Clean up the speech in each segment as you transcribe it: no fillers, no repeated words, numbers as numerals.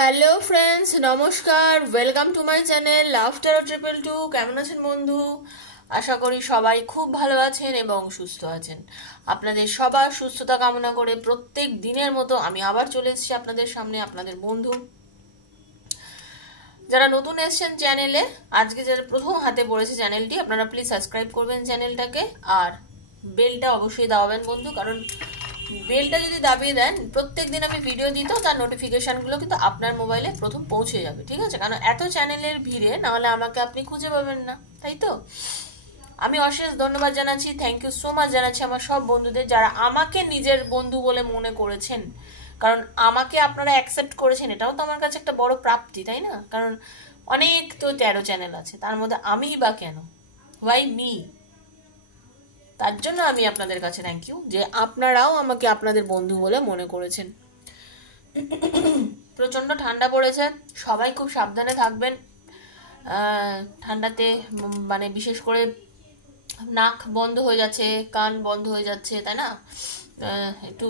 Hello friends, নমস্কার। Welcome to my channel laughter 222। কেমন আছেন বন্ধু? আশা করি সবাই খুব ভালো আছেন এবং সুস্থ আছেন। আপনাদের সবার সুস্থতা কামনা করে প্রত্যেক দিনের মতো আমি আবার চলে এসেছি আপনাদের সামনে, আপনাদের বন্ধু। যারা নতুন এসেছেন চ্যানেলে, আজকে যারা প্রথম হাতে পড়েছে চ্যানেলটি, আপনারা প্লিজ সাবস্ক্রাইব করবেন চ্যানেলটাকে, আর বেলটা অবশ্যই দাবাবেন বন্ধু, কারণ বেলটা যদি দাবিয়ে দেন প্রত্যেক দিন আমি ভিডিও দিত, তার নোটিফিকেশনগুলো কিন্তু আপনার মোবাইলে প্রথম পৌঁছে যাবে, ঠিক আছে? কারণ এত চ্যানেলের ভিড়ে নাহলে আমাকে আপনি খুঁজে পাবেন না, তাই তো? আমি অশেষ ধন্যবাদ জানাচ্ছি, থ্যাংক ইউ সো মাচ জানাচ্ছি আমার সব বন্ধুদের যারা আমাকে নিজের বন্ধু বলে মনে করেছেন। কারণ আমাকে আপনারা অ্যাকসেপ্ট করেছেন, এটাও তো আমার কাছে একটা বড় প্রাপ্তি, তাই না? কারণ অনেক তো 13 চ্যানেল আছে, তার মধ্যে আমিই বা কেন, ওয়াই মি? তার জন্য আমি আপনাদের কাছে থ্যাংক ইউ যে আপনারাও আমাকে আপনাদের বন্ধু বলে মনে করেছেন। প্রচন্ড ঠান্ডা পড়েছে, সবাই খুব সাবধানে থাকবেন। ঠান্ডাতে মানে বিশেষ করে নাক বন্ধ হয়ে যাচ্ছে, কান বন্ধ হয়ে যাচ্ছে, তাই না? একটু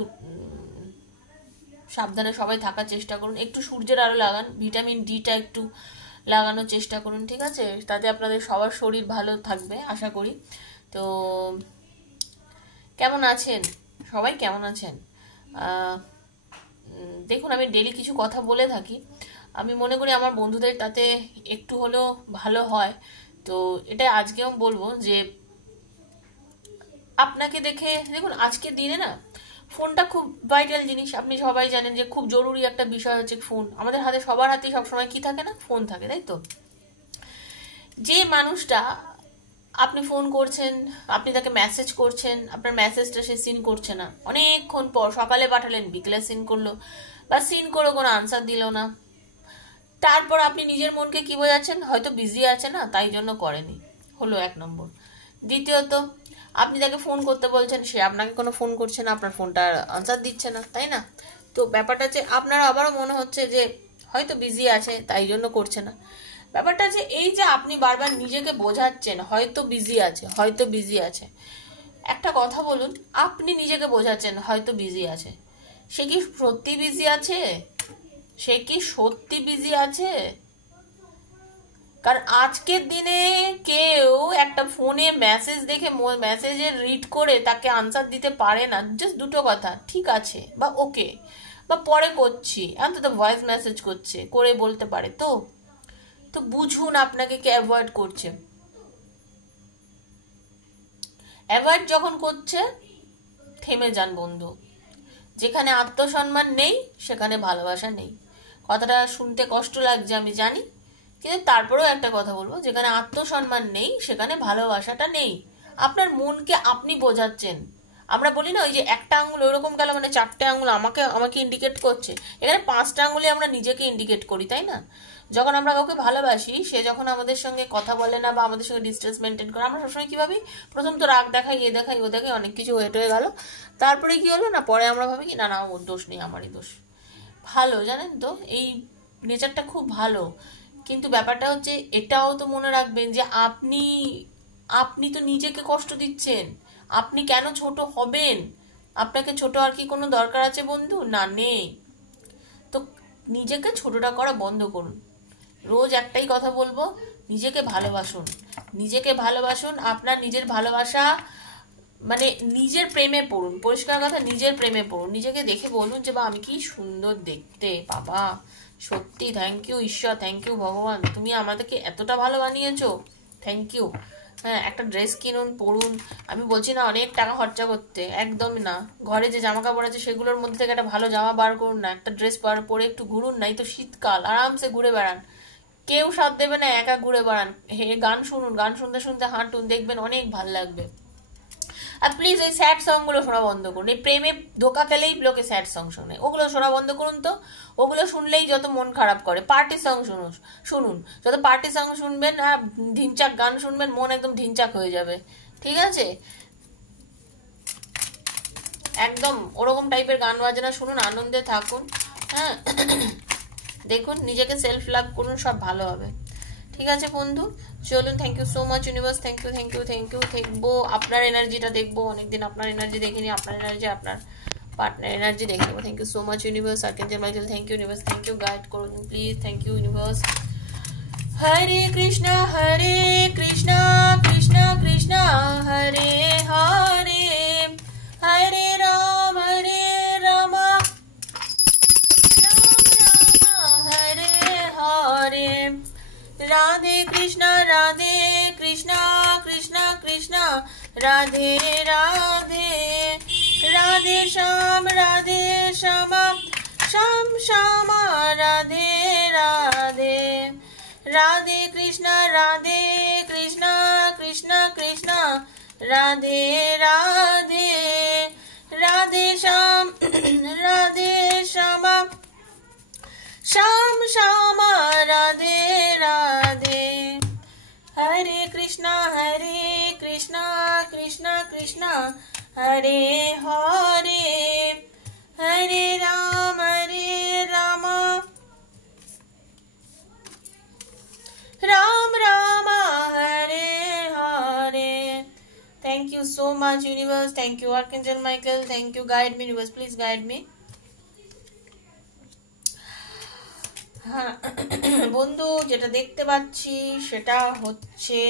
সাবধানে সবাই থাকার চেষ্টা করুন। একটু সূর্যের আলো লাগান, ভিটামিন ডিটা একটু লাগানোর চেষ্টা করুন, ঠিক আছে? তাতে আপনাদের সবার শরীর ভালো থাকবে আশা করি। তো কেমন আছেন সবাই, কেমন আছেন? দেখুন, আমি ডেলি কিছু কথা বলে থাকি, আমি মনে করি আমার বন্ধুদের তাতে একটু হলেও ভালো হয়। তো এটা আজকেও বলবো যে আপনাকে দেখে দেখুন, আজকের দিনে না ফোনটা খুব ভাইটাল জিনিস। আপনি সবাই জানেন যে খুব জরুরি একটা বিষয় হচ্ছে ফোন। আমাদের হাতে, সবার হাতেই সবসময় কি থাকে না, ফোন থাকে, তাই তো? যে মানুষটা আপনি ফোন করছেন, আপনি তাকে মেসেজ করছেন, আপনার মেসেজটা সে সিন করছে না, অনেকক্ষণ পর সকালে পাঠালেন, বিকেলে সিন করলো, বা সিন করে কোনো আনসার দিল না, তারপর আপনি নিজের মনকে কি বোঝাচ্ছেন? হয়তো বিজি আছে না, তাই জন্য করেনি, হলো 1 নম্বর। দ্বিতীয়ত, আপনি তাকে ফোন করতে বলছেন, সে আপনাকে কোনো ফোন করছে না, আপনার ফোনটা আনসার দিচ্ছে না, তাই না? তো ব্যাপারটা হচ্ছে আপনার আবারও মনে হচ্ছে যে হয়তো বিজি আছে তাই জন্য করছে না। ব্যাপারটা যে এই যে আপনি বারবার নিজেকে বোঝাচ্ছেন হয়তো বিজি আছে, হয়তো বিজি আছে। একটা কথা বলুন, আপনি নিজেকে বোঝাচ্ছেন হয়তো বিজি আছে, সে কি সত্যি বিজি আছে? সে কি সত্যি বিজি আছে? কারণ আজকের দিনে কেউ একটা ফোনে মেসেজ দেখে মেসেজে রিড করে তাকে আনসার দিতে পারে না। জাস্ট দুটো কথা, ঠিক আছে বা ওকে বা পরে করছি, অন্তত ভয়েস মেসেজ করছে, করে বলতে পারে। তো তো বুঝুন আপনাকে কে অ্যাভয়েড করছে। অ্যাভয়েড যখন করছে, থেমে যান বন্ধু। যেখানে আত্মসম্মান নেই সেখানে ভালোবাসা নেই। কথাটা শুনতে কষ্ট লাগছে আমি জানি, কিন্তু তারপরেও একটা কথা বলবো, যেখানে আত্মসম্মান নেই সেখানে ভালোবাসাটা নেই। আপনার মনকে আপনি বোঝাচ্ছেন। আমরা বলি না, ওই যে একটা আঙুল ওইরকম গেল মানে 4টে আঙুল আমাকে আমাকে ইন্ডিকেট করছে, এখানে 5টা আঙুলে আমরা নিজেকে ইন্ডিকেট করি, তাই না? যখন আমরা কাউকে ভালোবাসি, সে যখন আমাদের সঙ্গে কথা বলে না বা আমাদের সঙ্গে ডিস্টেন্স মেনটেন করে, আমরা সবসময় কি ভাবি? প্রথম তো রাগ দেখাই, এ দেখাই, ও দেখাই, অনেক কিছু ওয়েট হয়ে গেল, তারপরে কি হলো না, পরে আমরা ভাবি কি না না, ওর দোষ নেই, আমারই দোষ। ভালো, জানেন তো, এই নেচারটা খুব ভালো। কিন্তু ব্যাপারটা হচ্ছে এটাও তো মনে রাখবেন যে আপনি আপনি তো নিজেকে কষ্ট দিচ্ছেন। আপনি কেন ছোট হবেন? আপনাকে ছোট আর কি কোনো দরকার আছে বন্ধু? না, নেই। তো নিজেকে ছোটটা করা বন্ধ করুন। রোজ একটাই কথা বলবো, নিজেকে ভালোবাসুন, নিজেকে ভালোবাসুন। আপনার নিজের ভালোবাসা মানে নিজের প্রেমে পড়ুন, পরিষ্কার কথা, নিজের প্রেমে পড়ুন। নিজেকে দেখে বলুন যে বা আমি কি সুন্দর দেখতে, বাবা সত্যি থ্যাংক ইউ ঈশ্বর, থ্যাংক ইউ ভগবান, তুমি আমাদেরকে এতটা ভালো বানিয়েছো, থ্যাংক ইউ। হ্যাঁ, একটা ড্রেস কিনুন, পরুন। আমি বলছি না অনেক টাকা খরচা করতে, একদমই না। ঘরে যে জামা কাপড় আছে সেগুলোর মধ্যে থেকে একটা ভালো জামা বার করুন না, একটা ড্রেস পরে একটু ঘুরুন না। এই তো শীতকাল, আরামসে ঘুরে বেড়ান, কেউ সাথ দেবে না, একা ঘুরে বেড়ান। হে, গান শুনুন, গান শুনতে শুনতে হাঁটুন, দেখবেন অনেক ভাল লাগবে। আর প্লিজ ওই স্যাড সংগুলো শোনা বন্ধ করুন। এই প্রেমে ধোকা খেলেই লোকে স্যাড সং শোনে, ওগুলো শোনা বন্ধ করুন। তো ওগুলো শুনলেই যত মন খারাপ করে। পার্টি সং শুনুন, শুনুন। যত পার্টি সং শুনবেন আর ঢিনচাক গান শুনবেন, মন একদম ঢিনচাক হয়ে যাবে, ঠিক আছে? একদম ওরকম টাইপের গান বাজনা শুনুন, আনন্দে থাকুন। হ্যাঁ, দেখুন নিজেকে সেলফ লাভ করুন, সব ভালো হবে, ঠিক আছে বন্ধু? চলুন, thank you so much universe, thank you thank you thank you. দেখবো আপনার এনার্জিটা, দেখবো, অনেকদিন আপনার এনার্জি দেখিনি। আপনার এনার্জি আপনার পার্টনার এনার্জি দেখে নেবো। Thank you so much universe, archangel Michael, thank you universe, thank you, guide করুন please, thank you universe. Hare Krishna Krishna Krishna Hare Hare, Hare Ram Ram Hare Hare, Radhe Krishna Krishna Krishna Radhe Radhe, Radhe Shyam Shyam Shyam Radhe Radhe, Radhe Krishna Krishna Krishna Radhe Radhe, Radhe Shyam Shyam Shyam Radhe Radhe, Hare Krishna Krishna Krishna Hare Hare, Hare Ram Ram Ram Hare Hare. Thank you so much universe, thank you Archangel Michael, thank you, guide me universe, please guide me. হ্যাঁ বন্ধু, যেটা দেখতে পাচ্ছি সেটা হচ্ছে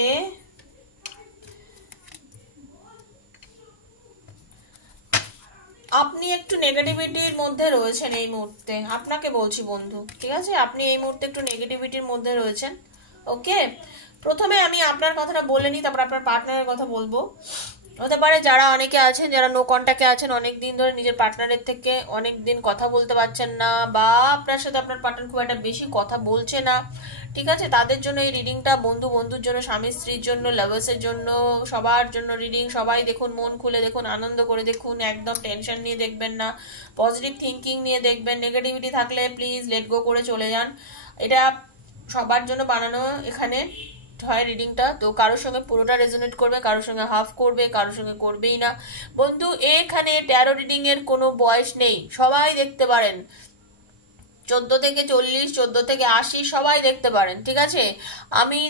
আপনি একটু নেগেটিভিটির মধ্যে রয়েছেন এই মুহূর্তে, আপনাকে বলছি বন্ধু, ঠিক আছে? আপনি এই মুহূর্তে একটু নেগেটিভিটির মধ্যে রয়েছেন। ওকে, প্রথমে আমি আপনার কথাটা বলে নিই, তারপর আপনার পার্টনারের কথা বলবো। হতে পারে যারা অনেকে আছেন, যারা নো কন্ট্যাক্টে আছেন, অনেক দিন ধরে নিজের পার্টনারের থেকে অনেক দিন কথা বলতে পারছেন না, বা আপনার সাথে আপনার পার্টনার খুব একটা বেশি কথা বলছে না, ঠিক আছে? তাদের জন্য এই রিডিংটা, বন্ধুর জন্য, স্বামী স্ত্রীর জন্য, লাভার্সের জন্য, সবার জন্য রিডিং। সবাই দেখুন, মন খুলে দেখুন, আনন্দ করে দেখুন, একদম টেনশন নিয়ে দেখবেন না, পজিটিভ থিঙ্কিং নিয়ে দেখবেন। নেগেটিভিটি থাকলে প্লিজ লেট গো করে চলে যান। এটা সবার জন্য বানানো এখানে হয় রিডিংটা, তো কারোর সঙ্গে পুরোটা রেজোনেট করবে, কারোর সঙ্গে হাফ করবে, কারোর সঙ্গে করবেই না। বন্ধু, এখানে ট্যারো রিডিং এর কোনো বয়স নেই, সবাই দেখতে পারেন, 14 থেকে 40, 14 থেকে 80 সবাই দেখতে পারেন, ঠিক আছে? আমি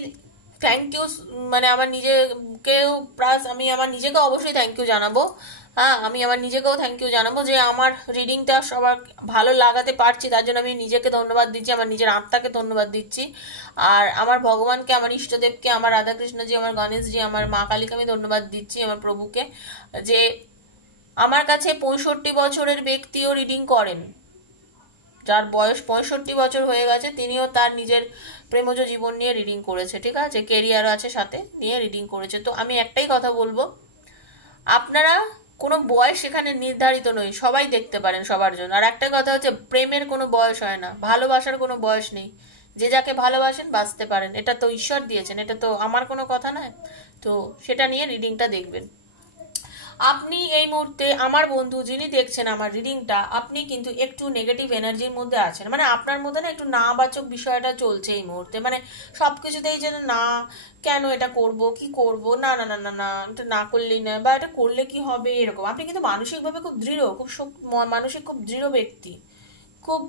থ্যাংক ইউ, মানে আমার নিজেকেও, প্লাস আমি আমার নিজেকে অবশ্যই থ্যাংক ইউ জানাবো। হ্যাঁ, আমি আমার নিজেকেও থ্যাংক ইউ জানাবো যে আমার রিডিংটা সবার ভালো লাগাতে পারছি, তার জন্য আমি নিজেকে ধন্যবাদ দিচ্ছি, আমার নিজের আত্মাকে ধন্যবাদ দিচ্ছি, আর আমার ভগবানকে, আমার ইষ্টদেবকে, আমার রাধাকৃষ্ণজি, আমার গণেশজি, আমার মা কালীকে আমি ধন্যবাদ দিচ্ছি, আমার প্রভুকে, যে আমার কাছে 65 বছরের ব্যক্তিও রিডিং করেন, যার বয়স 65 বছর হয়ে গেছে, তিনিও তার নিজের প্রেমজ জীবন নিয়ে রিডিং করেছে, ঠিক আছে? কেরিয়ার আছে সাথে নিয়ে রিডিং করেছে। তো আমি একটাই কথা বলবো, আপনারা কোনো বয়স এখানে নির্ধারিত নয়, সবাই দেখতে পারেন, সবার জন্য। আর একটা কথা হচ্ছে, প্রেমের কোনো বয়স হয় না, ভালোবাসার কোনো বয়স নেই, যে যাকে ভালোবাসেন বাঁচতে পারেন, এটা তো ঈশ্বর দিয়েছেন, এটা তো আমার কোনো কথা নয়। তো সেটা নিয়ে রিডিংটা দেখবেন। আপনি এই মুহূর্তে, আমার বন্ধু যিনি দেখছেন আমার রিডিংটা, আপনি কিন্তু একটু নেগেটিভ এনার্জির মধ্যে আছেন, মানে আপনার মধ্যে না একটু নাবাচক বিষয়টা চলছে এই মুহূর্তে, মানে সবকিছুতেই যেন না, কেন এটা করব, কি করব, না না না না না, এটা না করলেই না, বা এটা করলে কি হবে, এরকম। আপনি কিন্তু মানসিকভাবে খুব দৃঢ়, খুব মানসিক খুব দৃঢ় ব্যক্তি, খুব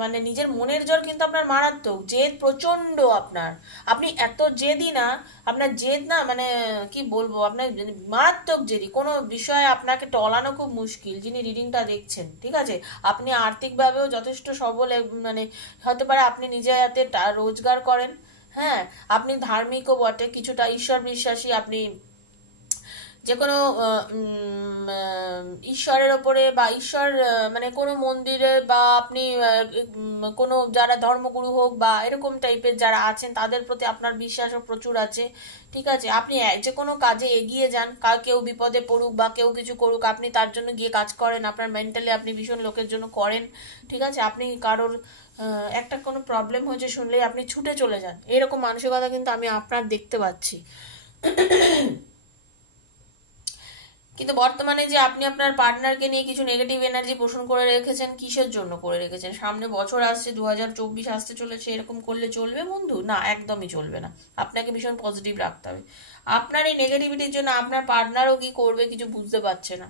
মানে নিজের মনের জোর কিন্তু আপনার মারাত্মক, জেদ প্রচন্ড আপনার, আপনি এত জেদি না, আপনার জেদ না, মানে কি বলবো, আপনার মারাত্মক জেদি, কোনো বিষয়ে আপনাকে টলানো খুব মুশকিল, যিনি রিডিংটা দেখছেন, ঠিক আছে? আপনি আর্থিকভাবেও যথেষ্ট সবল, মানে হতে পারে আপনি নিজে হাতে রোজগার করেন, হ্যাঁ, আপনি ধার্মিকও বটে, কিছুটা ঈশ্বর বিশ্বাসী, আপনি যে কোনো ঈশ্বরের ওপরে, বা ঈশ্বর মানে কোনো মন্দিরে, বা আপনি কোনো যারা ধর্মগুরু হোক বা এরকম টাইপের যারা আছেন, তাদের প্রতি আপনার বিশ্বাসও প্রচুর আছে, ঠিক আছে? আপনি যে কোনো কাজে এগিয়ে যান, কেউ বিপদে পড়ুক বা কেউ কিছু করুক, আপনি তার জন্য গিয়ে কাজ করেন, আপনার মেন্টালি আপনি ভীষণ লোকের জন্য করেন, ঠিক আছে? আপনি কারোর একটা কোনো প্রবলেম হয়েছে শুনলেই আপনি ছুটে চলে যান, এরকম মানসিকতা কিন্তু আমি আপনার দেখতে পাচ্ছি। কিন্তু বর্তমানে যে আপনি আপনার পার্টনারকে নিয়ে কিছু নেগেটিভ এনার্জি পোষণ করে রেখেছেন, কিসের জন্য করে রেখেছেন? সামনে বছর আসছে, 2024 আসতে চলেছে, এরকম করলে চলবে বন্ধু? না, একদমই চলবে না, আপনাকে ভীষণ পজিটিভ রাখতে হবে। আপনার এই নেগেটিভিটির জন্য আপনার পার্টনারও কি করবে কিছু বুঝতে পারছে না।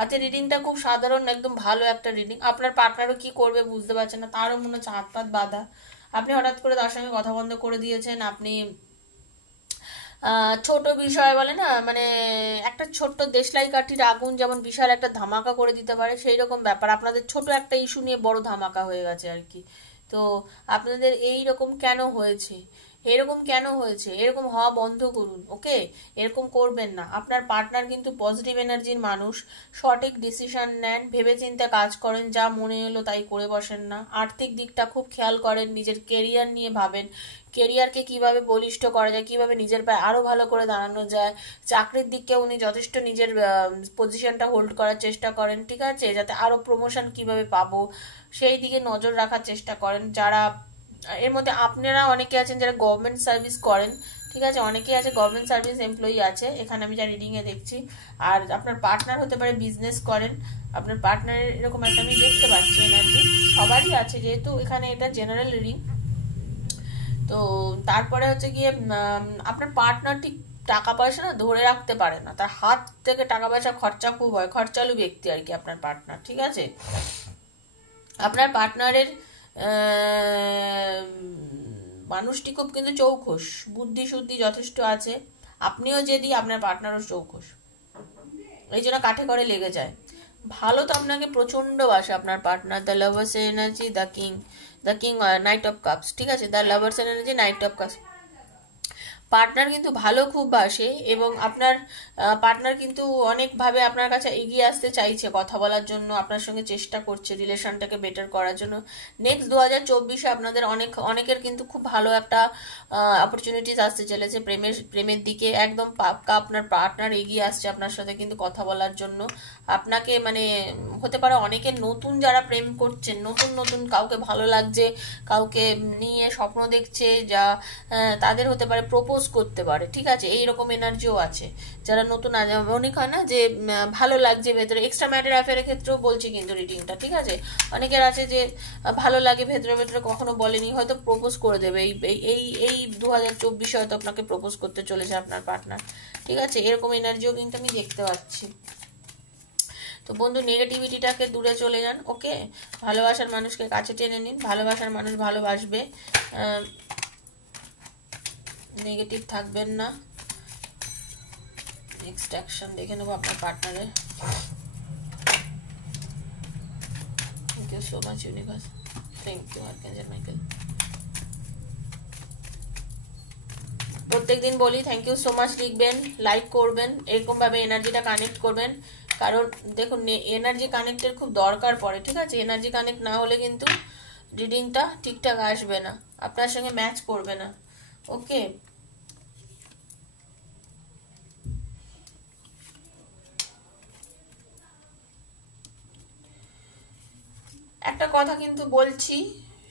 আচ্ছা, রিডিংটা খুব সাধারণ, একদম ভালো একটা রিডিং, আপনার পার্টনারও কি করবে বুঝতে পারছে না, তারও মনে হচ্ছে হাত পাত বাঁধা, আপনি হঠাৎ করে তার সঙ্গে কথা বন্ধ করে দিয়েছেন, আপনি ছোট বিষয় বলে না, মানে একটা ছোট্ট দেশলাই কাঠির আগুন যেমন বিশাল একটা ধামাকা করে দিতে পারে, সেই রকম ব্যাপার আপনাদের ছোট একটা ইস্যু নিয়ে বড় ধামাকা হয়ে গেছে আর কি। তো আপনাদের এই রকম কেন হয়েছে, এরকম কেন হয়েছে, এরকম হওয়া বন্ধ করুন, ওকে? এরকম করবেন না। আপনার পার্টনার কিন্তু পজিটিভ এনার্জির মানুষ, সঠিক ডিসিশন নেন, ভেবেচিন্তে কাজ করেন, যা মনে এলো তাই করে বসেন না। আর্থিক দিকটা খুব খেয়াল করেন, নিজের কেরিয়ার নিয়ে ভাবেন, কেরিয়ারকে কিভাবে বলিষ্ঠ করা যায়, কিভাবে নিজের পায়ে আরো ভালো করে দাঁড়ানো যায়। চাকরির দিকে উনি যথেষ্ট নিজের পজিশনটা হোল্ড করার চেষ্টা করেন, ঠিক আছে, যাতে আরো প্রমোশন কিভাবে পাবো সেই দিকে নজর রাখার চেষ্টা করেন। যারা এর মধ্যে আপনারা অনেকে আছেন যারা গভর্নমেন্ট সার্ভিস করেন, ঠিক আছে, অনেকেই আছে গভর্নমেন্ট সার্ভিস এমপ্লয়ি আছে এখানে আমি যা রিডিং এ দেখছি। আর আপনার পার্টনার হতে পারে বিজনেস করেন, আপনার পার্টনারের এরকম একটা আমি দেখতে পাচ্ছি এনার্জি সবারই আছে, যেহেতু এখানে এটা জেনারেল রিডিং। তো তারপরে হচ্ছে গিয়ে আপনার পার্টনার ঠিক টাকা পয়সা না ধরে রাখতে পারে না, তার হাত থেকে টাকা পয়সা খরচা খুব হয়, খরচালু ব্যক্তি আর কি আপনার পার্টনার, ঠিক আছে। আপনার পার্টনারের মানুষটি খুব কিন্তু চৌখস, বুদ্ধি শুদ্ধি যথেষ্ট আছে, আপনিও যেদি আপনার পার্টনারও চৌখস, এই জন্য কাঠে করে লেগে যায়। ভালো তো আপনাকে প্রচন্ড বাসে আপনার partner. The lovers energy, the king night of cups, ঠিক আছে, the lovers energy, night of cups. Partner কিন্তু ভালো খুব বাসে, এবং আপনার পার্টনার কিন্তু অনেকভাবে আপনার কাছে এগিয়ে আসতে চাইছে, কথা বলার জন্য আপনার সঙ্গে চেষ্টা করছে রিলেশনটাকে বেটার করার জন্য। নেক্সট 2024-এ আপনাদের অনেকের কিন্তু খুব ভালো একটা অপরচুনিটিস আসতে চলেছে প্রেমের দিকে। একদম পাক্কা আপনার পার্টনার এগিয়ে আসছে আপনার সাথে কিন্তু কথা বলার জন্য আপনাকে, মানে হতে পারে অনেকের নতুন যারা প্রেম করছেন, নতুন নতুন কাউকে ভালো লাগছে, কাউকে নিয়ে স্বপ্ন দেখছে, যা তাদের হতে পারে প্রপোজ করতে পারে, ঠিক আছে, এইরকম এনার্জিও আছে। যারা নতুন অনেক হয় না যে ভালো লাগছে ভেতরে, এক্সট্রা ম্যাটার অ্যাফেয়ারের ক্ষেত্রেও বলছি কিন্তু রিডিংটা, ঠিক আছে। অনেকের আছে যে ভালো লাগে ভেতরে ভেতরে, কখনো বলেনি, হয়তো প্রপোজ করে দেবে এই এই এই 2024 হয়তো আপনাকে প্রপোজ করতে চলেছে আপনার পার্টনার, ঠিক আছে, এরকম এনার্জিও কিন্তু আমি দেখতে পাচ্ছি। তো বন্ধু, নেগেটিভিটিটাকে দূরে চলে যান, ওকে? ভালোবাসার মানুষকে কাছে টেনে নিন, ভালোবাসার মানুষ ভালোবাসবে, নেগেটিভ থাকবেন না। নেক্সট অ্যাকশন দেখে নেবো আপনার পার্টনারের। Thank you so much universe, thank you archangel Michael. প্রত্যেকদিন বলি থ্যাংক ইউ সো মাচ লিখবেন, লাইক করবেন, এরকম ভাবে এনার্জিটা কানেক্ট করবেন, কারণ দেখুন এনার্জি কানেক্টের খুব দরকার পড়ে, ঠিক আছে। এনার্জি কানেক্ট না হলে কিন্তু রিডিংটা ঠিকঠাক আসবে না, আপনার সঙ্গে ম্যাচ করবে না, ওকে? একটা কথা কিন্তু বলছি,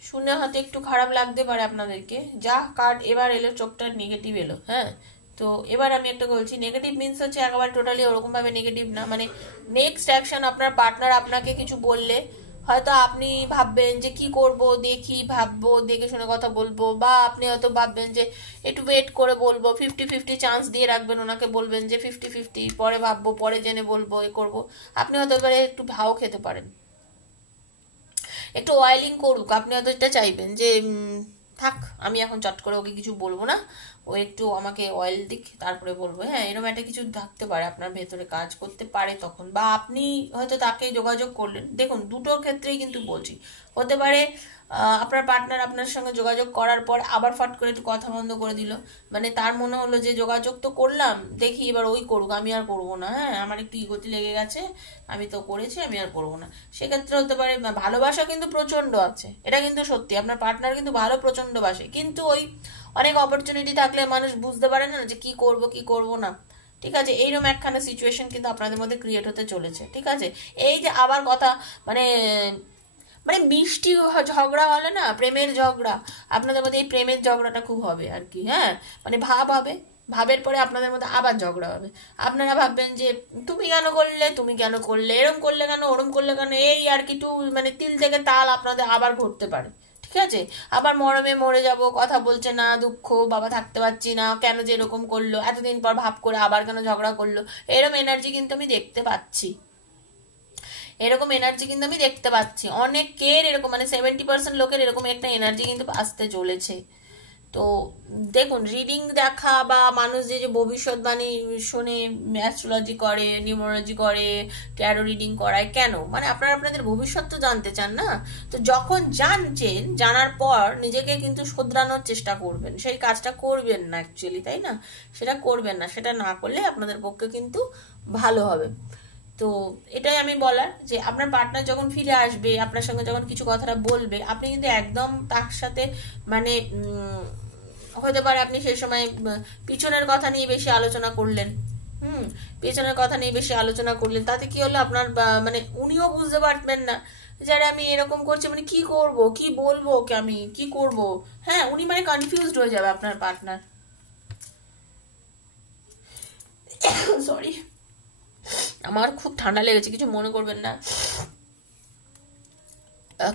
শুনে হয়তো একটু খারাপ লাগতে পারে আপনাদেরকে, যা কার্ড এবার এলো চোখটা নেগেটিভ এলো, হ্যাঁ। তো এবার আমি একটা বলছি, নেগেটিভ মিনস হচ্ছে একেবারে টোটালি ওরকম ভাবে নেগেটিভ না, মানে নেক্সট অ্যাকশন আপনার পার্টনার আপনাকে কিছু বললে হয়তো আপনি ভাববেন যে কি করব, দেখি ভাববো, দেখে শুনে কথা বলবো, বা আপনি হয়তো ভাববেন যে একটু ওয়েট করে বলবো, 50-50 চান্স দিয়ে রাখবেন, ওনাকে বলবেন যে 50-50 পরে ভাববো, পরে জেনে বলবো, এ করবো। আপনি হয়তো এবারে একটু ভাও খেতে পারেন, একটু অয়েলিং করুক, আপনি হয়তো এটা চাইবেন যে থাক, আমি এখন চট করে ওকে কিছু বলবো না, ও একটু আমাকে অয়েল দিক তারপরে বলবো, হ্যাঁ, এরকম একটা কিছু থাকতে পারে আপনার ভেতরে, কাজ করতে পারে তখন। বা আপনি হয়তো তাকে যোগাযোগ করলেন, দেখুন দুটোর ক্ষেত্রেই কিন্তু বলছি, হতে পারে আপনার পার্টনার আপনার সঙ্গে যোগাযোগ করার পর আবার ফট করে একটু কথা বন্ধ করে দিল, মানে তার মনে হলো যে যোগাযোগ তো করলাম, দেখি এবার ওই করুক, আমি আর করবো না, হ্যাঁ, আমার একটু ইগোতে লেগে গেছে, আমি তো করেছি, আমি আর করবো না। সেক্ষেত্রে হতে পারে ভালোবাসা কিন্তু প্রচন্ড আছে, এটা কিন্তু সত্যি, আপনার পার্টনার কিন্তু ভালো প্রচন্ড বাসে, কিন্তু ওই অনেক অপরচুনিটি থাকলে মানুষ বুঝতে পারে না যে কি করব কি করব না, ঠিক আছে। এইরকম একখানা সিচুয়েশন কিন্তু আপনাদের মধ্যে ক্রিয়েট হতে চলেছে, ঠিক আছে। এই যে আবার কথা, মানে মানে মিষ্টি ঝগড়া হলে না, প্রেমের ঝগড়া, আপনাদের মধ্যে এই প্রেমের ঝগড়াটা খুব হবে আর কি, হ্যাঁ, মানে ভাব হবে, ভাবের পরে আপনাদের মধ্যে আবার ঝগড়া হবে, আপনারা ভাববেন যে তুমি কেন করলে, তুমি কেন করলে, এরম করলে কেন, ওরম করলে কেন, এই আর কি টু, মানে তিল থেকে তাল আপনাদের আবার ঘটতে পারে, ঠিক আছে। আবার মরমে মরে যাব, কথা বলছে না, দুঃখ, বাবা থাকতে পারছি না, কেন যে এরকম করলো, এতদিন পর ভাব করে আবার কেন ঝগড়া করলো, এরকম এনার্জি কিন্তু আমি দেখতে পাচ্ছি, এরকম এনার্জি কিন্তু আমি দেখতে পাচ্ছি অনেকের, এরকম মানে 70% লোকের এরকম একটা এনার্জি কিন্তু আসতে চলেছে। তো দেখুন, রিডিং দেখা বা মানুষ যে যে ভবিষ্যৎবাণী শুনে অ্যাস্ট্রোলজি করে, নিউমোলজি করে, ট্যারো রিডিং করায় কেন? মানে আপনারা আপনাদের ভবিষ্যৎ তো জানতে চান না? তো যখন জানছেন, জানার পর নিজেকে কিন্তু শোধরানোর চেষ্টা করবেন, সেই কাজটা করবেন না অ্যাকচুয়ালি, তাই না? সেটা করবেন না, সেটা না করলে আপনাদের পক্ষে কিন্তু ভালো হবে। তো এটাই আমি বলার, যে আপনার পার্টনার যখন ফিরে আসবে, আপনার সঙ্গে যখন কিছু কথাটা বলবে, আপনি কিন্তু একদম তার সাথে মানে হতে পারে আপনি সেই সময় পিছনের কথা নিয়ে বেশি আলোচনা করলেন। পেছনের কথা নিয়ে বেশি আলোচনা করলেন, তাতে কি হলো, আপনার মানে উনিও বুঝতে পারবেন না যে আরে আমি এরকম করছি, মানে কি করব, কি বলবো, ওকে আমি কি করব। হ্যাঁ, উনি মানে কনফিউজড হয়ে যাবে আপনার পার্টনার। সরি, আমার খুব ঠান্ডা লেগেছে, কিছু মনে করবেন না।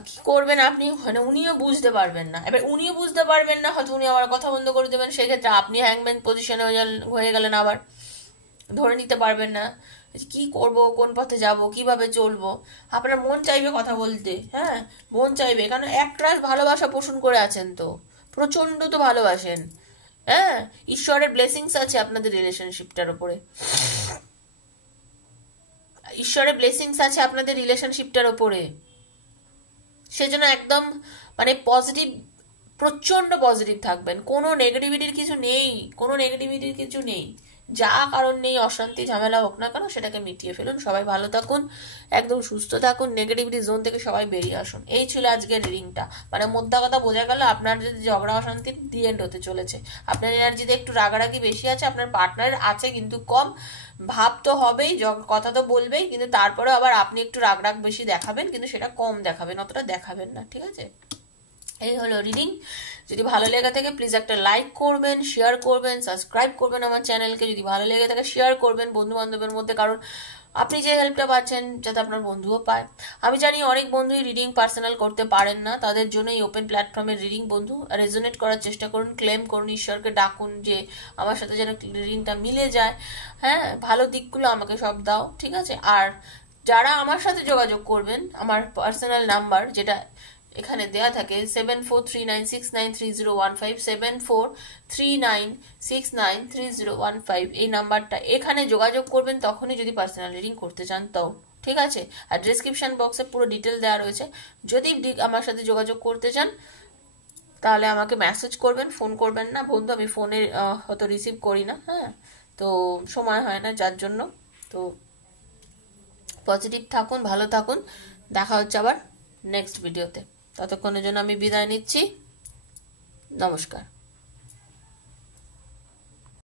কি করবেন আপনি, মানে উনিও বুঝতে পারবেন না। এবার উনিও বুঝতে পারবেন না, হয়তো উনি আবার কথা বন্ধ করে দেবেন, সেক্ষেত্রে আপনি হ্যাংম্যান পজিশনে হয়ে গেলেন, আবার ধরে নিতে পারবেন না কি করব, কোন পথে যাব, কিভাবে চলবো। আপনার মন চাইবে কথা বলতে, হ্যাঁ মন চাইবে, কারণ একরাশ ভালোবাসা পোষণ করে আছেন, তো প্রচন্ড তো ভালোবাসেন। হ্যাঁ, ঈশ্বরের ব্লেসিংস আছে আপনাদের রিলেশনশিপটার উপরে, ঈশ্বরের ব্লেসিংস আছে আপনাদের রিলেশনশিপটার উপরে। সেজন্য একদম মানে পজিটিভ, প্রচন্ড পজিটিভ থাকবেন। কোনো নেগেটিভিটির কিছু নেই, কোনো নেগেটিভিটির কিছু নেই। যা কারণ নেই, অশান্তি ঝামেলা হোক না কেন, সেটাকে মিটিয়ে ফেলুন। সবাই ভালো থাকুন, একদম সুস্থ থাকুন, নেগেটিভিটি জোন থেকে সবাই বেরিয়ে আসুন। এই ছিল আজকের রিডিংটা। মানে মোদ্দা কথা বোঝা গেল, আপনার যদি ঝগড়া অশান্তি দি এন্ড হতে চলেছে। আপনার এনার্জিতে একটু রাগারাগি বেশি আছে, আপনার পার্টনার আছে কিন্তু কম। ভাব তো হবেই, কথা তো বলবেই, কিন্তু তারপরে আবার আপনি একটু রাগ বেশি দেখাবেন, কিন্তু সেটা কম দেখাবেন, অতটা দেখাবেন না, ঠিক আছে? এই হলো রিডিং। যদি ভালো লেগে থাকে প্লিজ একটা লাইক করবেন, শেয়ার করবেন, সাবস্ক্রাইব করবেন আমার চ্যানেলকে। যদি ভালো লেগে থাকে শেয়ার করবেন বন্ধু বান্ধবের মধ্যে, কারণ আপনি যে হেল্পটা পাচ্ছেন যাতে আপনার বন্ধুও পায়। আমি জানি অনেক বন্ধুই রিডিং পার্সোনাল করতে পারেন না, তাদের জন্য এই ওপেন প্ল্যাটফর্মের রিডিং। বন্ধু রেজোনেট করার চেষ্টা করুন, ক্লেম করুন, ঈশ্বরকে ডাকুন যে আমার সাথে যেন রিডিংটা মিলে যায়। হ্যাঁ, ভালো দিকগুলো আমাকে সব দাও, ঠিক আছে? আর যারা আমার সাথে যোগাযোগ করবেন, আমার পার্সোনাল নাম্বার যেটা এখানে দেয়া থাকে 7439693015, 7439693015, এই নাম্বারটা, এখানে যোগাযোগ করবেন তখনই যদি পার্সোনাল রিডিং করতে চান তাও, ঠিক আছে? আর ডিসক্রিপশন বক্সে পুরো ডিটেল দেওয়া রয়েছে। যদি আমার সাথে যোগাযোগ করতে চান তাহলে আমাকে মেসেজ করবেন, ফোন করবেন না বন্ধু, আমি ফোনে হয়তো রিসিভ করি না, হ্যাঁ, তো সময় হয় না যার জন্য। তো পজিটিভ থাকুন, ভালো থাকুন, দেখা হচ্ছে আবার নেক্সট ভিডিওতে। ততক্ষণের জন্য আমি বিদায় নিচ্ছি, নমস্কার।